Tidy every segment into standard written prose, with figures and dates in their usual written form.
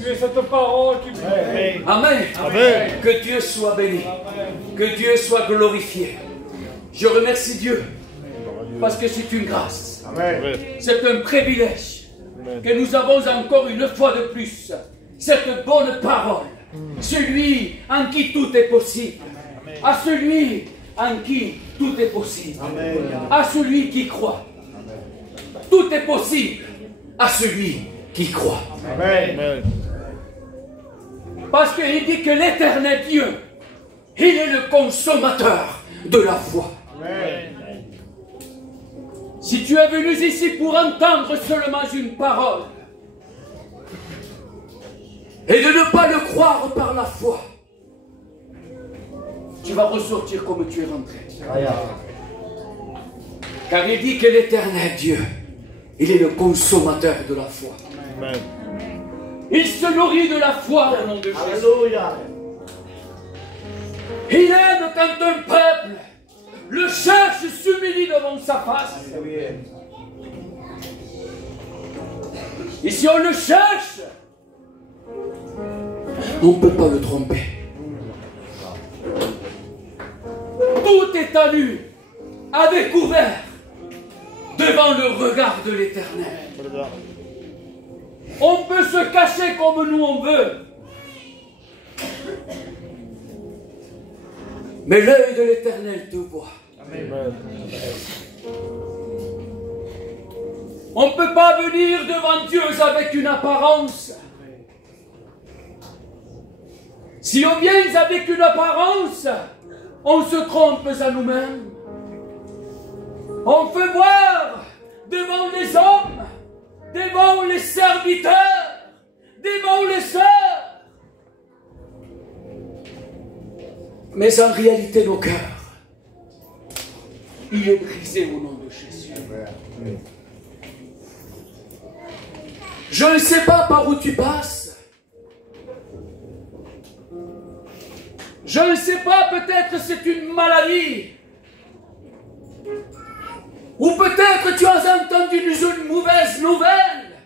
Tu es cette parole qui brille. Amen. Amen. Que Dieu soit béni. Que Dieu soit glorifié. Je remercie Dieu parce que c'est une grâce. Amen. C'est un privilège que nous avons encore une fois de plus. Cette bonne parole. Celui en qui tout est possible. À celui en qui tout est possible. À celui qui croit. Tout est possible à celui qui croit. Amen. Parce qu'il dit que l'éternel Dieu, il est le consommateur de la foi. Amen. Si tu es venu ici pour entendre seulement une parole, et de ne pas le croire par la foi, tu vas ressortir comme tu es rentré. Car il dit que l'éternel Dieu, il est le consommateur de la foi. Amen. Il se nourrit de la foi au nom de Jésus. Il aime quand un peuple le cherche, s'humilie devant sa face. Et si on le cherche, on ne peut pas le tromper. Tout est à nu, à découvert, devant le regard de l'Éternel. On peut se cacher comme nous on veut. Mais l'œil de l'Éternel te voit. Amen. On ne peut pas venir devant Dieu avec une apparence. Si on vient avec une apparence, on se trompe à nous-mêmes. On fait voir devant les hommes, devant les serviteurs, devant les sœurs. Mais en réalité, nos cœurs, il est brisé au nom de Jésus. Je ne sais pas par où tu passes. Je ne sais pas, peut-être c'est une maladie. Ou peut-être tu as entendu une mauvaise nouvelle.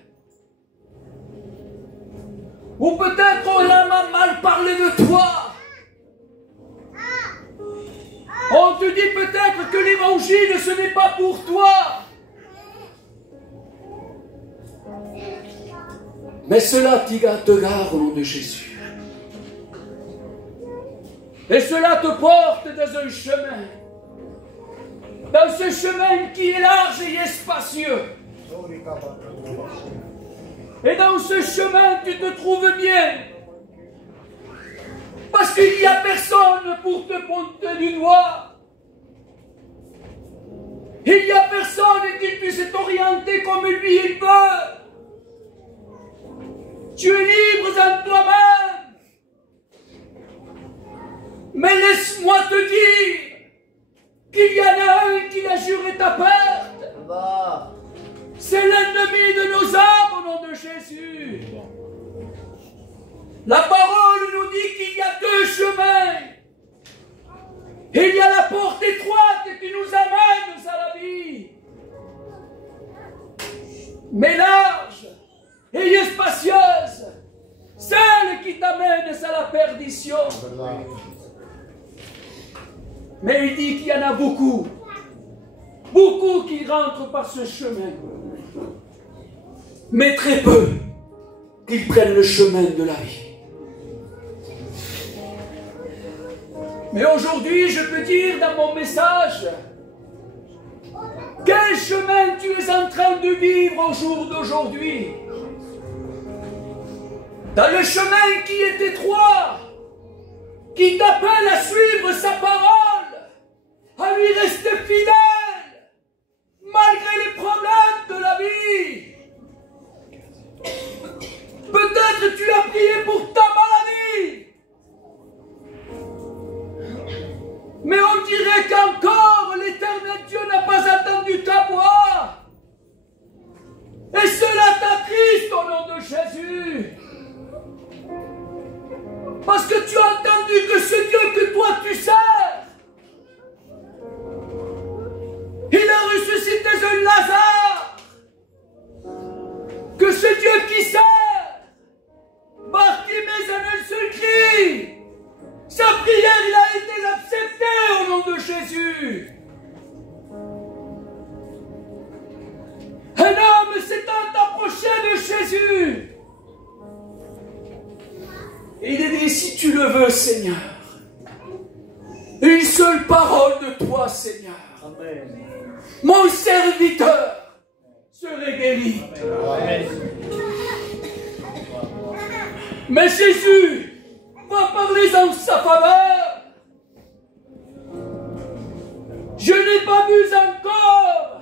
Ou peut-être on a mal parlé de toi. On te dit peut-être que l'évangile ce n'est pas pour toi. Mais cela te garde au nom de Jésus. Et cela te porte dans un chemin. Dans ce chemin qui est large et spacieux. Et dans ce chemin, tu te trouves bien. Parce qu'il n'y a personne pour te pointer du doigt. Il n'y a personne qui puisse t'orienter comme lui il veut. Tu es libre en toi-même. Mais laisse-moi te dire qu'il y en a un qui a juré ta perte. C'est l'ennemi de nos âmes au nom de Jésus. La parole nous dit qu'il y a deux chemins. Il y a la porte étroite qui nous amène à la vie. Mais large et spacieuse, celle qui t'amène à la perdition. Mais il dit qu'il y en a beaucoup. Beaucoup qui rentrent par ce chemin. Mais très peu qui prennent le chemin de la vie. Mais aujourd'hui, je peux dire dans mon message, quel chemin tu es en train de vivre au jour d'aujourd'hui? Dans le chemin qui est étroit, qui t'appelle à suivre sa parole, à lui rester fidèle, malgré les problèmes de la vie. Peut-être tu as prié pour ta maladie. Mais on dirait qu'encore l'Éternel Dieu n'a pas attendu ta voix. Et cela t'attriste au nom de Jésus. Parce que tu as entendu que ce Dieu que toi tu sers, il a ressuscité un Lazare. Que ce Dieu qui sert veux, Seigneur, une seule parole de toi, Seigneur. Amen. Mon serviteur serait guéri. Amen. Mais Jésus va parler en sa faveur. Je n'ai pas vu encore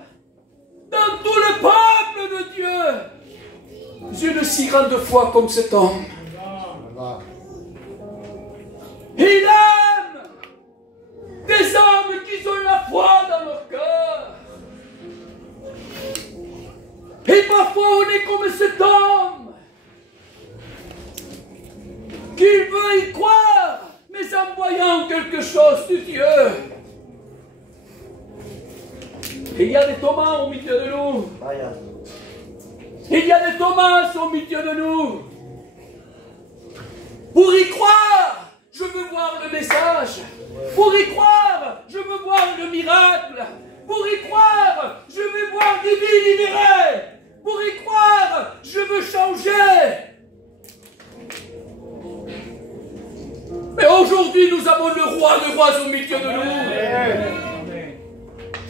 dans tout le peuple de Dieu une si grande foi comme cet homme. Il aime des hommes qui ont la foi dans leur cœur. Et parfois on est comme cet homme qui veut y croire, mais en voyant quelque chose de Dieu. Il y a des Thomas au milieu de nous. Il y a des Thomas au milieu de nous. Pour y croire, je veux voir le message. Pour y croire, je veux voir le miracle. Pour y croire, je veux voir des vies libérées. Pour y croire, je veux changer. Mais aujourd'hui, nous avons le roi de rois au milieu de nous.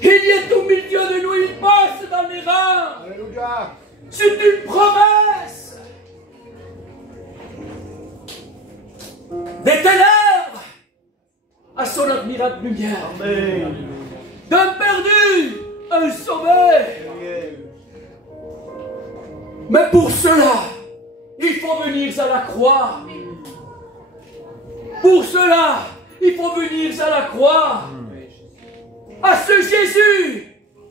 Il est au milieu de nous, il passe dans les rangs. Alléluia. C'est une promesse. Des ténèbres à son admirable lumière. Amen. D'un perdu, un sauvé. Mais pour cela, il faut venir à la croix. Pour cela, il faut venir à la croix. À ce Jésus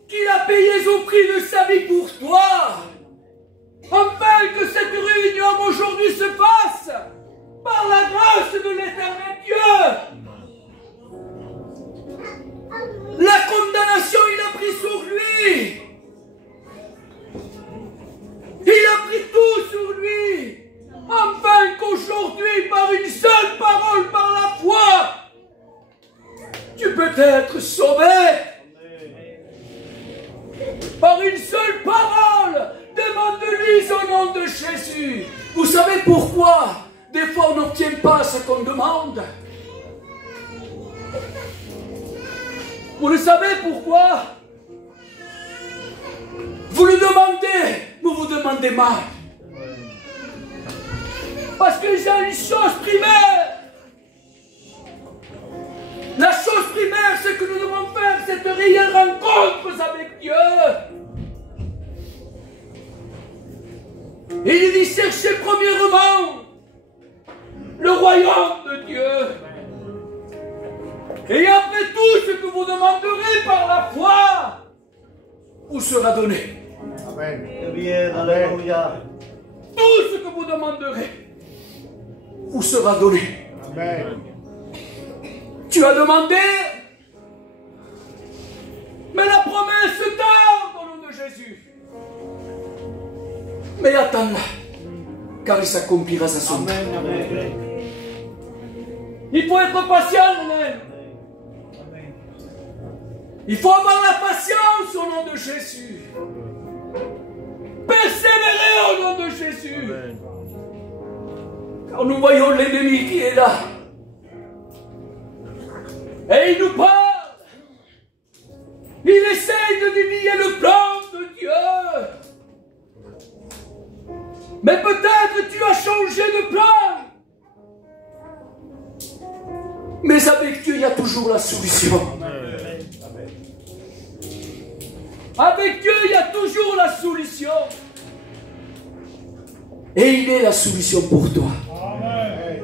qui a payé au prix de sa vie pour toi. Afin que cette réunion aujourd'hui se fasse par la grâce de l'Éternel Dieu. La condamnation, il a pris sur lui. Il a pris tout sur lui. Afin qu'aujourd'hui, par une seule parole, par la foi, tu peux être sauvé. Par une seule parole, demande-lui au nom de Jésus. Vous savez pourquoi des fois on n'obtient pas ce qu'on demande? Vous le savez pourquoi? Vous le demandez, mais vous demandez mal. Parce que j'ai une chose primaire. La chose primaire, c'est que nous devons faire cette réelle rencontre avec Dieu. Et il dit, cherchez premièrement le royaume de Dieu. Et après tout ce que vous demanderez par la foi, vous sera donné. Amen. Alléluia. Tout ce que vous demanderez, vous sera donné. Amen. Tu as demandé, mais la promesse tarde au nom de Jésus. Mais attends-la, car il s'accomplira à son temps. Amen. Il faut être patient, amen. Il faut avoir la patience au nom de Jésus. Persévérer au nom de Jésus. Amen. Car nous voyons l'ennemi qui est là. Et il nous parle. Il essaye de dévier le plan de Dieu. Mais peut-être tu as changé de plan. Mais avec Dieu, il y a toujours la solution. Avec Dieu, il y a toujours la solution. Et il est la solution pour toi. Amen.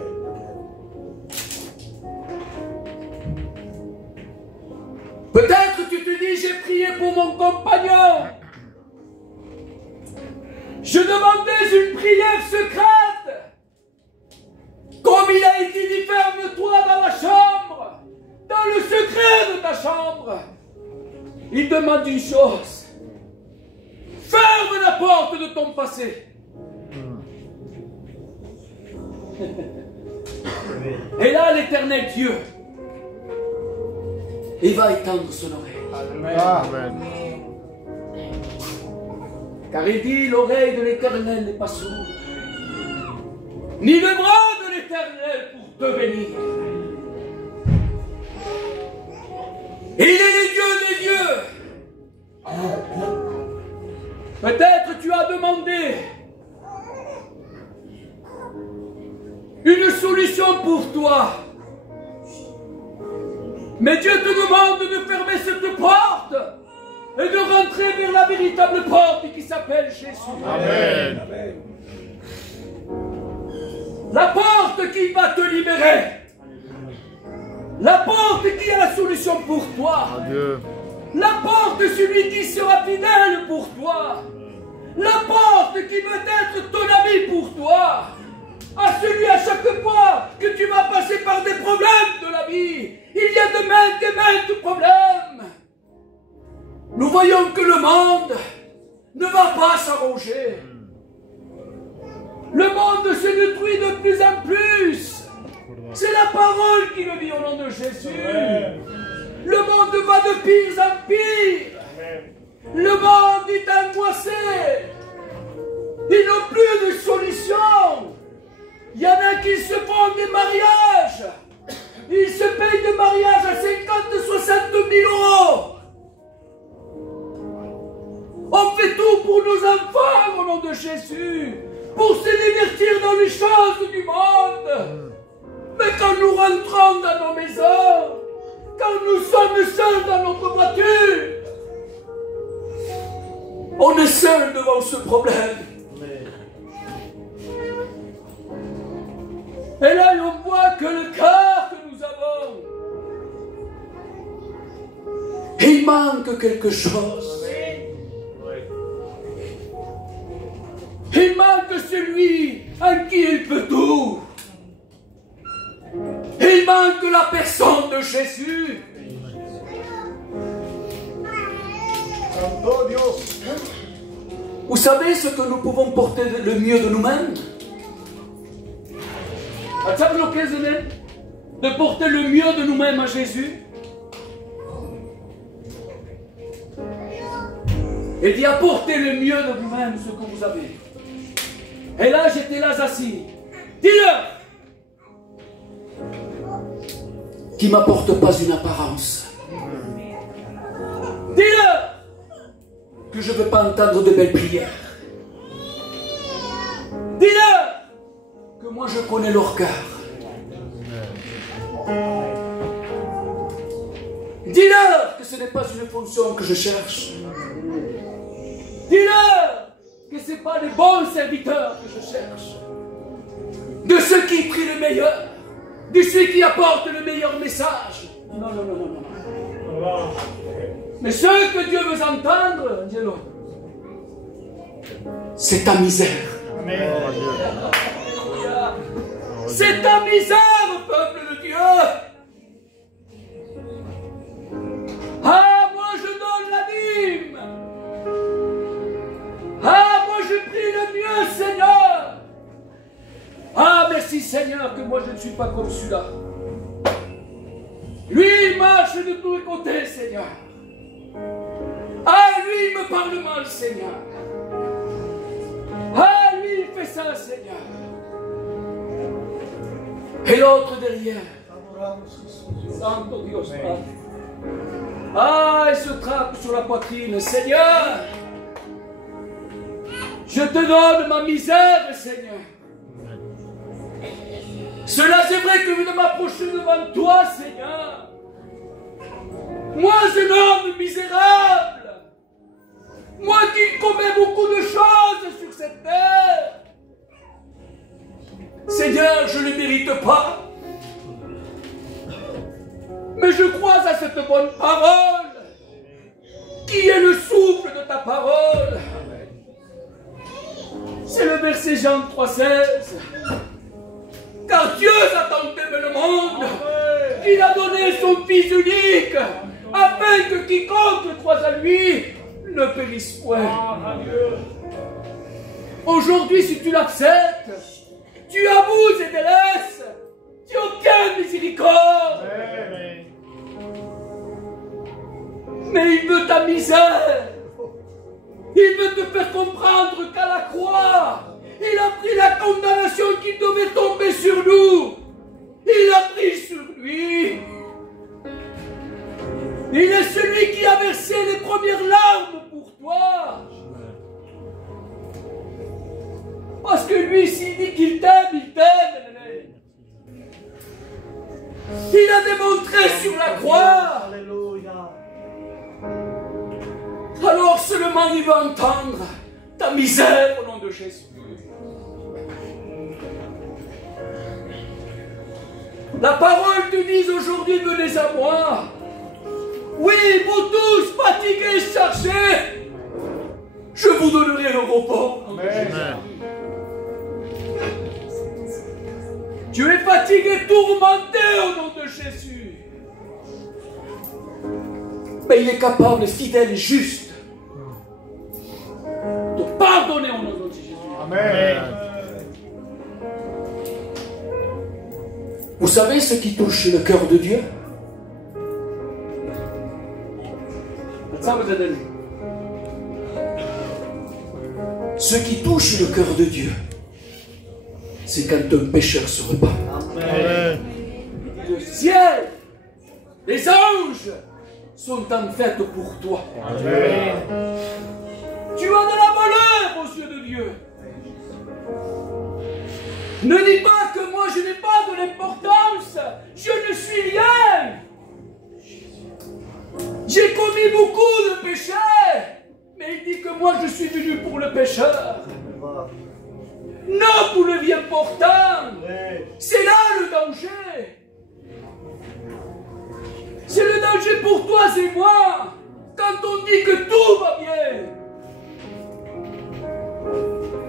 Peut-être tu te dis, j'ai prié pour mon compagnon. Je demandais une prière secrète. Comme il a été dit, ferme-toi dans la chambre, dans le secret de ta chambre. Il demande une chose. Ferme la porte de ton passé. Et là, l'Éternel Dieu, il va étendre son oreille. Amen. Car il dit, l'oreille de l'Éternel n'est pas sourde, ni le bras de l'Éternel l'Éternel pour te bénir. Il est le Dieu des dieux. Peut-être tu as demandé une solution pour toi. Mais Dieu te demande de fermer cette porte et de rentrer vers la véritable porte qui s'appelle Jésus. Amen. La porte qui va te libérer. La porte qui est la solution pour toi. Adieu. La porte, celui qui sera fidèle pour toi. La porte qui veut être ton ami pour toi. À celui à chaque fois que tu vas passer par des problèmes de la vie. Il y a de maintes problèmes. Nous voyons que le monde ne va pas s'arranger. Le monde se détruit de plus en plus. C'est la parole qui le dit au nom de Jésus. Le monde va de pire en pire. Le monde est angoissé. Ils n'ont plus de solution. Il y en a qui se font des mariages. Ils se payent des mariages à 50-60 000 euros. On fait tout pour nos enfants au nom de Jésus. Pour se divertir dans les choses du monde. Mais quand nous rentrons dans nos maisons, quand nous sommes seuls dans notre voiture, on est seul devant ce problème. Et là, on voit que le cœur que nous avons, il manque quelque chose. Il manque celui en qui il peut tout. Il manque la personne de Jésus. Vous savez ce que nous pouvons porter le mieux de nous-mêmes? Avez-vous l'occasion de porter le mieux de nous-mêmes à Jésus? Et d'y apporter le mieux de vous-même, ce que vous avez. Et là, j'étais là assis. Dis-leur qui ne m'apporte pas une apparence. Dis-leur que je ne veux pas entendre de belles prières. Dis-leur que moi je connais leur cœur. Dis-leur que ce n'est pas une fonction que je cherche. Dis-leur que ce n'est pas les bons serviteurs que je cherche. De ceux qui prient le meilleur. De ceux qui apportent le meilleur message. Non, non, non, non, non. Mais ce que Dieu veut entendre, dis-le, c'est ta misère. Amen. C'est ta misère, peuple de Dieu. Ah, moi je donne la dîme. Ah, moi je prie le mieux, Seigneur. Ah, merci Seigneur que moi je ne suis pas comme celui-là. Lui, il marche de tous les côtés, Seigneur. Ah, lui, il me parle mal, Seigneur. Ah, lui, il fait ça, Seigneur. Et l'autre derrière. Santo Dios, Padre. Ah, il se trappe sur la poitrine. Seigneur, je te donne ma misère, Seigneur. Cela, c'est vrai que je veux m'approcher devant toi, Seigneur. Moi, un homme misérable. Moi qui commets beaucoup de choses sur cette terre. Seigneur, je ne le mérite pas. Mais je crois à cette bonne parole, qui est le souffle de ta parole. C'est le verset Jean 3,16. Car Dieu a tant aimé le monde qu'il a donné son Fils unique, afin que quiconque croise à lui ne périsse point. Aujourd'hui, si tu l'acceptes, tu avoues et délaisses, tu n'as aucune miséricorde. Mais il veut ta misère. Il veut te faire comprendre qu'à la croix, il a pris la condamnation qui devait tomber sur nous. Il a pris sur lui. Il est celui qui a versé les premières larmes pour toi. Parce que lui, s'il dit qu'il t'aime, il t'aime. Il a démontré sur la croix. Alléluia. Alors seulement il va entendre ta misère au nom de Jésus. La parole te dit aujourd'hui, venez à moi. Oui, vous tous fatigués, chargés, je vous donnerai le repos. Amen. Tu es fatigué, tourmenté au nom de Jésus. Mais il est capable, fidèle et juste, de pardonner au nom de Jésus. Amen. Vous savez ce qui touche le cœur de Dieu? Ce qui touche le cœur de Dieu, c'est quand un pécheur se repent. Amen. Le ciel, les anges sont en fête pour toi. Amen. Tu as de la valeur aux yeux de Dieu. Ne dis pas que moi je n'ai pas de l'importance. Je ne suis rien. J'ai commis beaucoup de péchés. Mais il dit que moi je suis venu pour le pécheur. Non pour le bien portant. C'est là le danger. C'est le danger pour toi et moi. Quand on dit que tout va bien.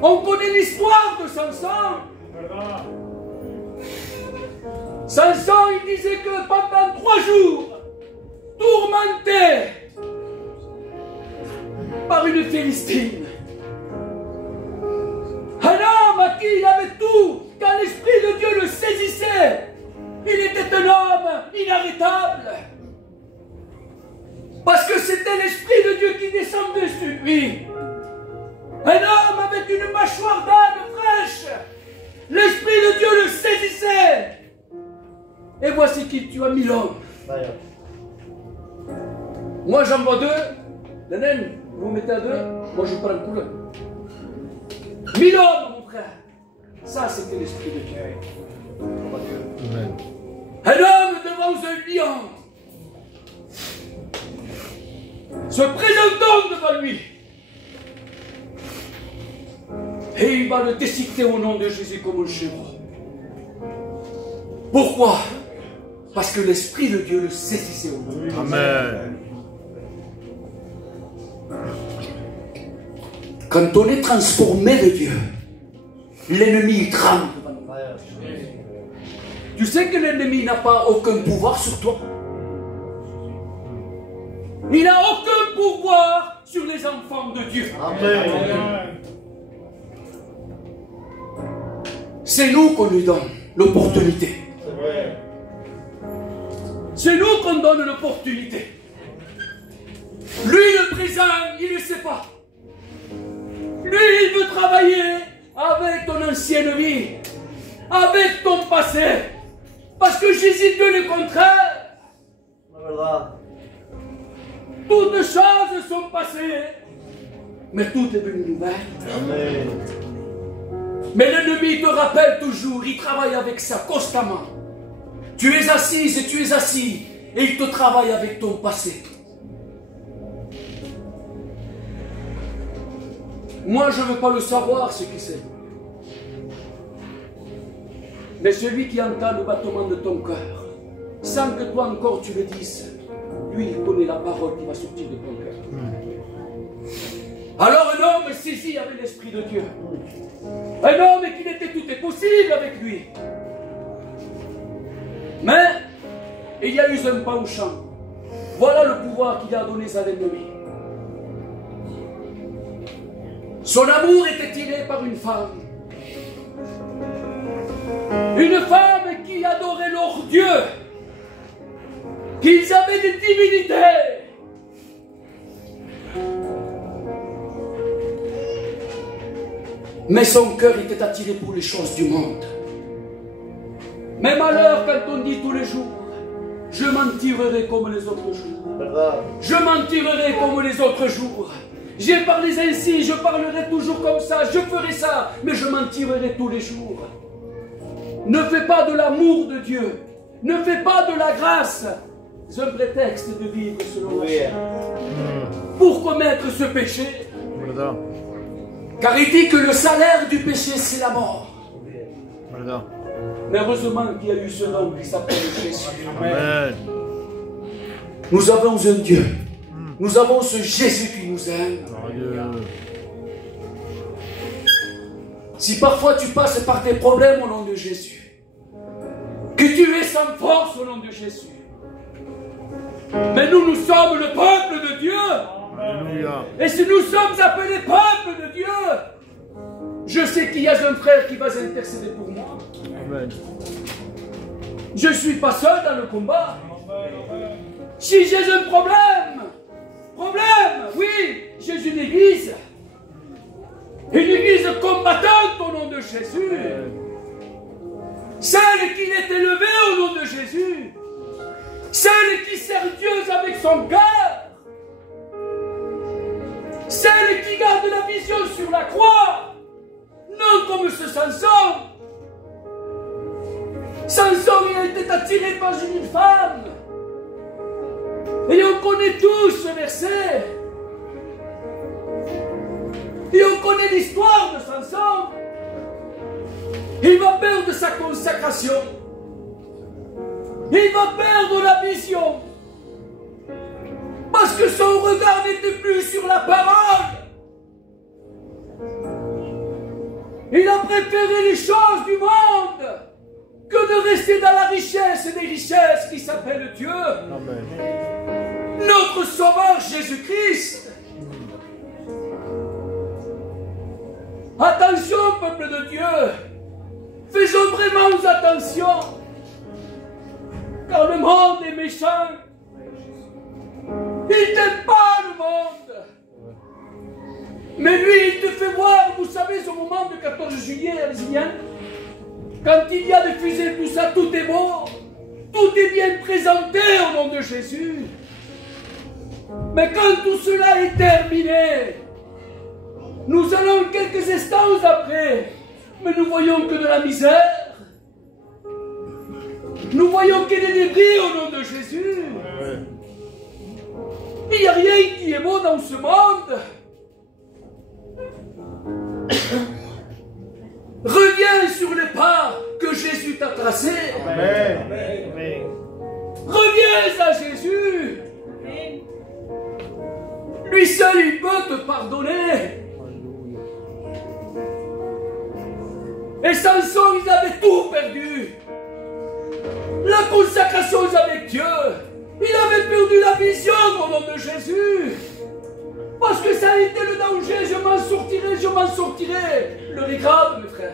On connaît l'histoire de Samson. Samson, il disait que pendant 3 jours, tourmenté par une Philistine, un homme à qui il avait tout, quand l'Esprit de Dieu le saisissait, il était un homme inarrêtable. Parce que c'était l'Esprit de Dieu qui descendait sur lui. Un homme avec une mâchoire d'âne fraîche. L'Esprit de Dieu le saisissait. Et voici qu'il tua 1000 hommes. Moi j'en vois 2. Les naines, vous mettez à 2. Moi je prends couleur. 1000 hommes, mon frère. Ça c'était l'Esprit de Dieu. Amen. Un homme devant un lion, se présentant devant lui. Et il va le déchiqueter au nom de Jésus comme un chevreau. Pourquoi? Parce que l'Esprit de Dieu le saisissait au nom de Jésus. Amen. Quand on est transformé de Dieu, l'ennemi il tremble devant nous. Tu sais que l'ennemi n'a pas aucun pouvoir sur toi. Il n'a aucun pouvoir sur les enfants de Dieu. Amen. C'est nous qu'on lui donne l'opportunité. C'est vrai. C'est nous qu'on donne l'opportunité. Lui, le présent, il ne sait pas. Lui, il veut travailler avec ton ancienne vie, avec ton passé. Parce que Jésus dit le contraire. La verdad. Toutes choses sont passées, mais tout est devenu nouvelle. Amen. Mais l'ennemi te rappelle toujours, il travaille avec ça constamment. Tu es assise et tu es assis, et il te travaille avec ton passé. Moi, je ne veux pas le savoir, ce qui c'est. Mais celui qui entend le battement de ton cœur, sans que toi encore tu le dises, lui, il connaît la parole qui va sortir de ton cœur. Alors un homme saisi avec l'Esprit de Dieu. Un homme qui était tout est possible avec lui. Mais il y a eu un penchant. Voilà le pouvoir qu'il a donné à l'ennemi. Son amour était tiré par une femme. Une femme qui adorait leur Dieu. Qu'ils avaient des divinités. Mais son cœur était attiré pour les choses du monde. Mes malheurs, quand on dit tous les jours, je m'en tirerai comme les autres jours. Verdad. Je m'en tirerai comme les autres jours. J'ai parlé ainsi, je parlerai toujours comme ça, je ferai ça, mais je m'en tirerai tous les jours. Ne fais pas de l'amour de Dieu, ne fais pas de la grâce un prétexte de vivre selon la chair pour commettre ce péché. Verdad. Car il dit que le salaire du péché, c'est la mort. Verdad. Mais heureusement qu'il y a eu ce nom qui s'appelle Jésus. Amen. Nous avons un Dieu. Nous avons ce Jésus qui nous aime. Glorieux. Si parfois tu passes par des problèmes au nom de Jésus, que tu es sans force au nom de Jésus, mais nous sommes le peuple de Dieu. Alléluia. Et si nous sommes appelés peuple de Dieu, je sais qu'il y a un frère qui va s'intercéder pour moi. Amen. Je ne suis pas seul dans le combat. Si j'ai un problème, oui, j'ai une église combattante au nom de Jésus. Celle qui est élevée au nom de Jésus. Celle qui sert Dieu avec son cœur. Celle qui garde la vision sur la croix. Non comme ce Samson. Samson, il a été attiré par une femme. Et on connaît tous ce verset. Et on connaît l'histoire de Samson. Il va perdre sa consacration. Il va perdre la vision. Parce que son regard n'était plus sur la parole. Il a préféré les choses du monde que de rester dans la richesse des richesses qui s'appelle Dieu. Amen. Notre Sauveur Jésus-Christ. Attention, peuple de Dieu. Faisons vraiment attention. Car le monde est méchant. Il n'aime pas le monde. Mais lui, il te fait voir, vous savez, ce moment du 14 juillet, quand il y a des fusées, tout ça, tout est beau. Tout est bien présenté au nom de Jésus. Mais quand tout cela est terminé, nous allons quelques instants après, mais nous voyons que de la misère. Nous voyons que des débris au nom de Jésus. Il n'y a rien qui est beau dans ce monde. Reviens sur les pas que Jésus t'a tracés. Amen. Reviens à Jésus. Lui seul, il peut te pardonner. Et Samson, ils avaient tout perdu. La consacration avec Dieu. Il avait perdu la vision au nom de Jésus. Parce que ça a été le danger. Je m'en sortirai, je m'en sortirai. L'heure est grave, mes frères.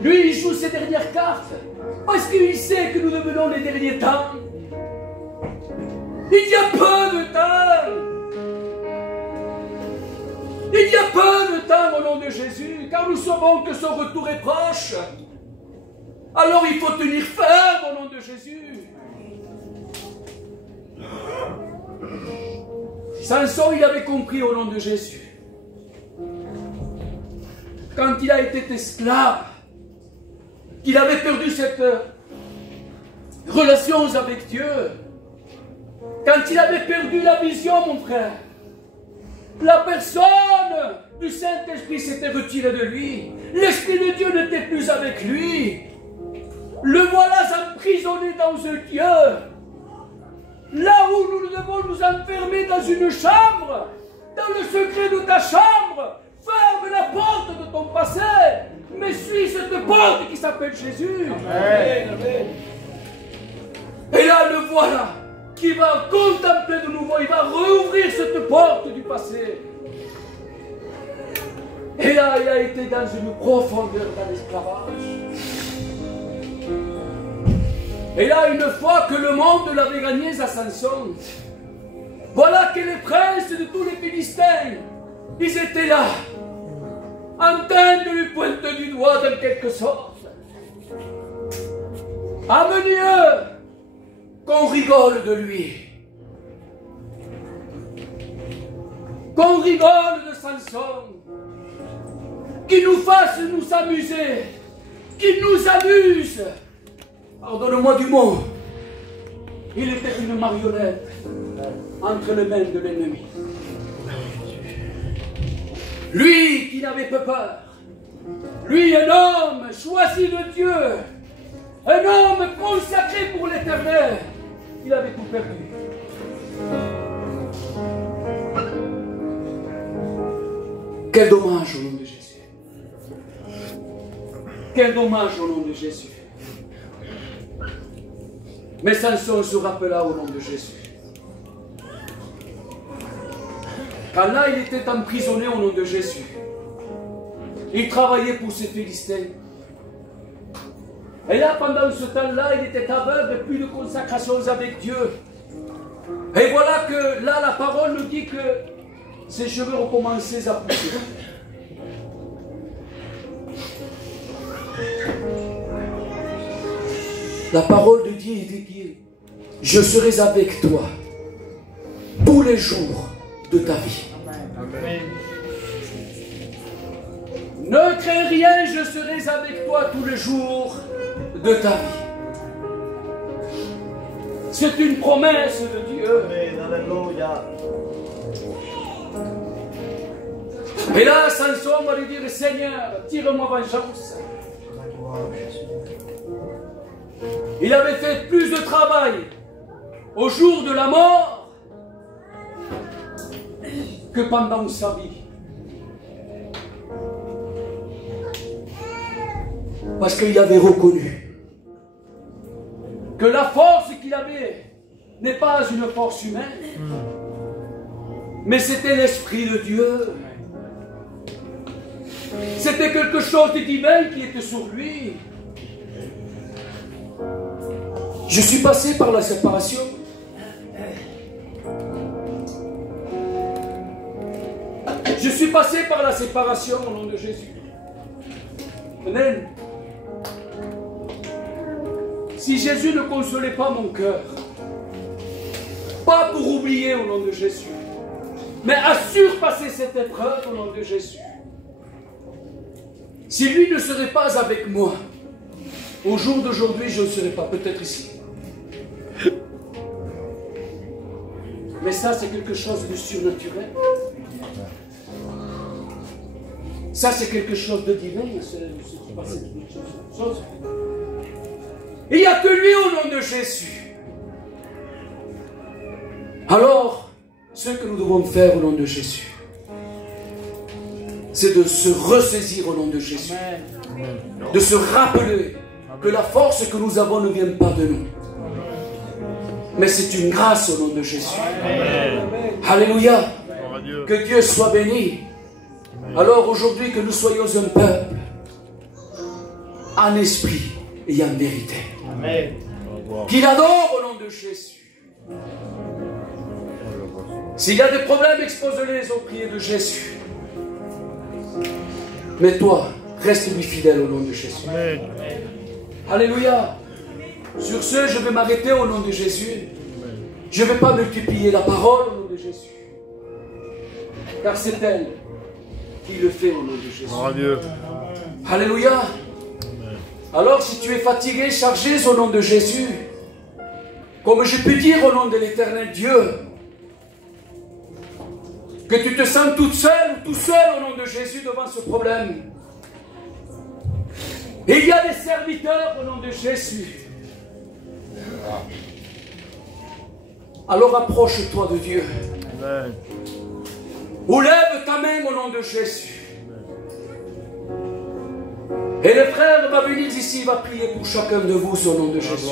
Lui, il joue ses dernières cartes. Parce qu'il sait que nous devenons les derniers temps. Il y a peu de temps. Il y a peu de temps au nom de Jésus, car nous savons que son retour est proche. Alors il faut tenir ferme au nom de Jésus. Samson, il avait compris au nom de Jésus. Quand il a été esclave, qu'il avait perdu cette relation avec Dieu, quand il avait perdu la vision, mon frère, la personne du Saint-Esprit s'était retirée de lui. L'Esprit de Dieu n'était plus avec lui. Le voilà emprisonné dans un lieu. Là où nous devons nous enfermer dans une chambre, dans le secret de ta chambre, ferme la porte de ton passé, mais suis cette porte qui s'appelle Jésus. Amen. Et là, le voilà qui va contempler de nouveau, il va rouvrir cette porte du passé. Et là, il a été dans une profondeur dans l'esclavage. Et là, une fois que le monde l'avait gagné à Samson, voilà que les princes de tous les Philistins, ils étaient là, en train de lui pointer du doigt. toi dans quelque sorte. À mieux qu'on rigole de lui. Qu'on rigole de Samson. Qu'il nous fasse nous amuser. Qu'il nous amuse. Pardonne-moi du mot. Il était une marionnette entre les mains de l'ennemi. Lui qui n'avait pas peur. Lui, un homme choisi de Dieu. Un homme consacré pour l'éternel. Il avait tout perdu. Quel dommage au nom de Jésus. Quel dommage au nom de Jésus. Mais Samson se rappela au nom de Jésus. Quand là, il était emprisonné au nom de Jésus. Il travaillait pour ces Philistins. Et là, pendant ce temps-là, il était aveugle, plus de consacration avec Dieu. Et voilà que là, la parole nous dit que ses cheveux ont commencé à pousser. La parole de Dieu dit « Je serai avec toi tous les jours de ta vie. » Ne crains rien, je serai avec toi tous les jours de ta vie. C'est une promesse de Dieu. Alléluia. Et là, Samson va lui dire, Seigneur, tire-moi vengeance. Il avait fait plus de travail au jour de la mort que pendant sa vie. Parce qu'il avait reconnu que la force qu'il avait n'est pas une force humaine, mais c'était l'Esprit de Dieu. C'était quelque chose de divin qui était sur lui. Je suis passé par la séparation. Je suis passé par la séparation au nom de Jésus. Amen. Si Jésus ne consolait pas mon cœur, pas pour oublier au nom de Jésus, mais à surpasser cette épreuve au nom de Jésus. Si lui ne serait pas avec moi, au jour d'aujourd'hui, je ne serais pas peut-être ici. Mais ça, c'est quelque chose de surnaturel. Ça, c'est quelque chose de divin. Il n'y a que lui au nom de Jésus. Alors, ce que nous devons faire au nom de Jésus, c'est de se ressaisir au nom de Jésus. De se rappeler que la force que nous avons ne vient pas de nous. Mais c'est une grâce au nom de Jésus. Alléluia. Que Dieu soit béni. Alors aujourd'hui que nous soyons un peuple en esprit et en vérité. Qu'il adore au nom de Jésus. S'il y a des problèmes, expose-les au prier de Jésus. Mais toi, reste-lui fidèle au nom de Jésus. Alléluia. Sur ce, je vais m'arrêter au nom de Jésus. Je ne vais pas multiplier la parole au nom de Jésus. Car c'est elle qui le fait au nom de Jésus. Alléluia. Alors si tu es fatigué, chargé au nom de Jésus, comme je peux dire au nom de l'Éternel Dieu, que tu te sens toute seule ou tout seul au nom de Jésus devant ce problème. Il y a des serviteurs au nom de Jésus. Alors approche-toi de Dieu. Amen. Ou lève ta main au nom de Jésus. Et le frère va venir ici, il va prier pour chacun de vous au nom de Jésus.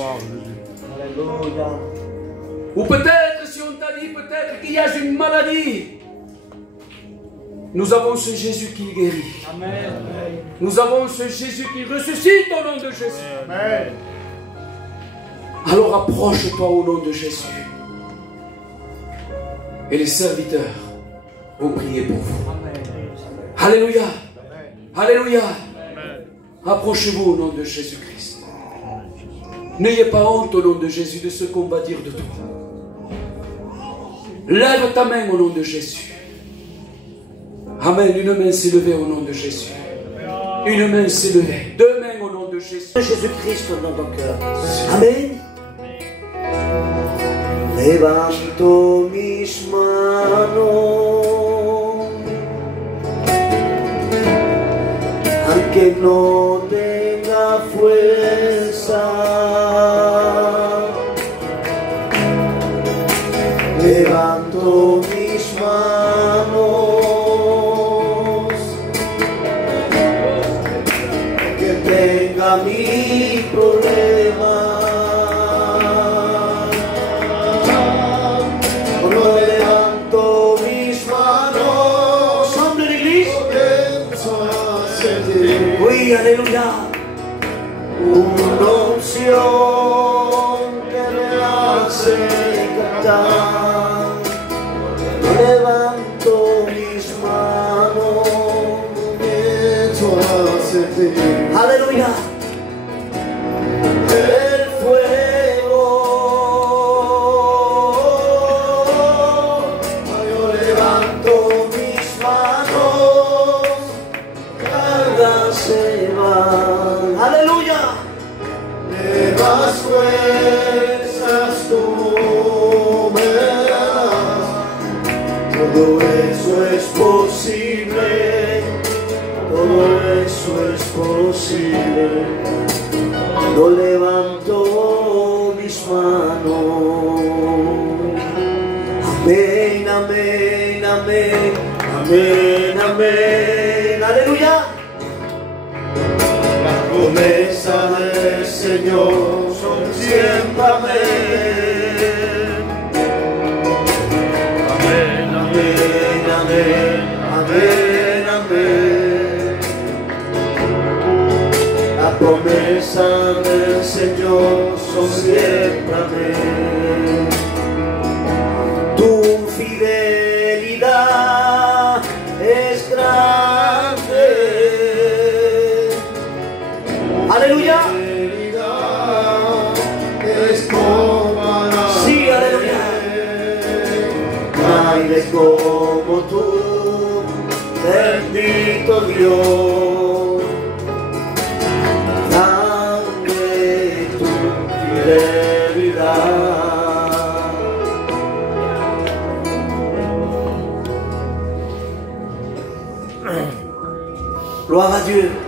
Alléluia. Ou peut-être, si on t'a dit peut-être qu'il y a une maladie, nous avons ce Jésus qui guérit. Amen. Nous avons ce Jésus qui ressuscite au nom de Jésus. Amen. Alors approche-toi au nom de Jésus. Et les serviteurs vont prier pour vous. Alléluia. Alléluia. Approchez-vous au nom de Jésus-Christ. N'ayez pas honte au nom de Jésus de ce qu'on va dire de toi. Lève ta main au nom de Jésus. Amen. Une main s'est levée au nom de Jésus. Une main s'est levée. Deux mains au nom de Jésus. Jésus-Cristo dans ton cœur. Amén. Levanto mis manos, aunque no tenga fuerza. Levanto mis manos, que tenga mi problema. Aleluya, una unción que me hace cantar. Levanto mis manos, comienzo a sentir. Aleluya, el fuego. Yo levanto mis manos, cargas se van. Aleluya, me das fuerzas tú me das. Todo eso es posible, todo eso es posible. Yo levanto mis manos. Amén, amén, amén, amén, amén. Aleluya. Las promesas del Señor son siempre amén. Amén, amén, amén, amén, amén. Las promesas del Señor son siempre amén. Tu fidelidad es grande. Aleluya. Es como sí, aleluya. Nadie como tú, bendito Dios. Dame tu fidelidad. Gloire à Dieu.